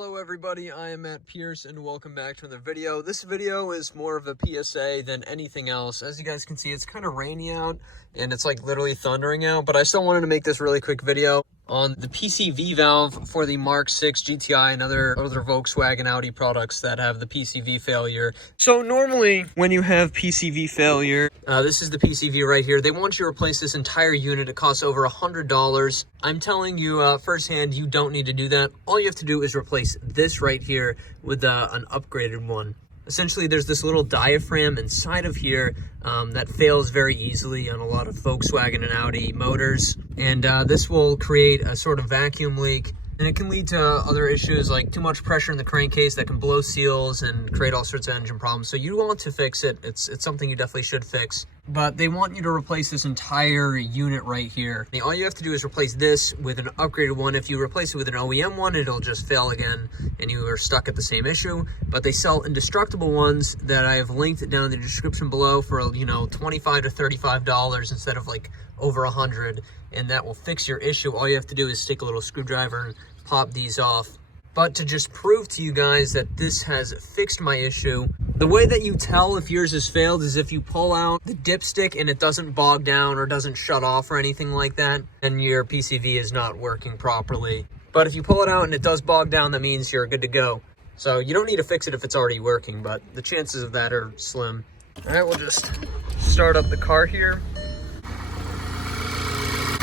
Hello everybody, I am Matt Pierce and welcome back to another video. This video is more of a PSA than anything else. As you guys can see, it's kind of rainy out and it's like literally thundering out, but I still wanted to make this really quick video on the PCV valve for the Mk6 GTI and other Volkswagen Audi products that have the PCV failure. So normally when you have PCV failure, this is the PCV right here. They want you to replace this entire unit. It costs over $100. I'm telling you firsthand, you don't need to do that. All you have to do is replace this right here with an upgraded one. Essentially, there's this little diaphragm inside of here that fails very easily on a lot of Volkswagen and Audi motors. And this will create a sort of vacuum leak. And it can lead to other issues like too much pressure in the crankcase that can blow seals and create all sorts of engine problems. So you want to fix it. It's something you definitely should fix. But they want you to replace this entire unit right here. And all you have to do is replace this with an upgraded one. If you replace it with an OEM one, it'll just fail again and you are stuck at the same issue. But they sell indestructible ones that I have linked down in the description below for, you know, $25 to $35 instead of like over $100. And that will fix your issue. All you have to do is take a little screwdriver and pop these off. But to just prove to you guys that this has fixed my issue, the way that you tell if yours has failed is if you pull out the dipstick and it doesn't bog down or doesn't shut off or anything like that, then your PCV is not working properly. But if you pull it out and it does bog down, that means you're good to go. So you don't need to fix it if it's already working, but the chances of that are slim. All right, we'll just start up the car here.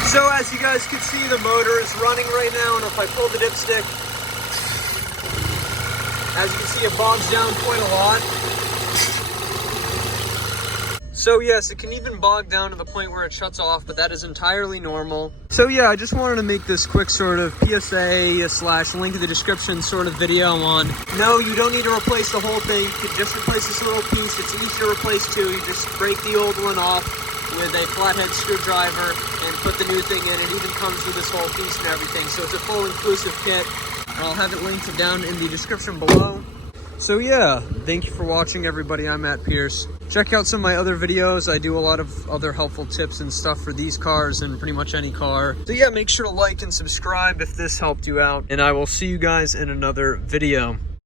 So as you guys can see, the motor is running right now, and if I pull the dipstick, as you can see, it bogs down quite a lot. So yes, it can even bog down to the point where it shuts off, but that is entirely normal. So yeah, I just wanted to make this quick sort of PSA / link in the description sort of video on, no, you don't need to replace the whole thing. You can just replace this little piece. It's easy to replace too. You just break the old one off with a flathead screwdriver and put the new thing in. It even comes with this whole piece and everything. So it's a full inclusive kit. I'll have it linked down in the description below. So yeah, thank you for watching everybody. I'm Matt Pierce. Check out some of my other videos. I do a lot of other helpful tips and stuff for these cars and pretty much any car. So yeah, make sure to like and subscribe if this helped you out. And I will see you guys in another video.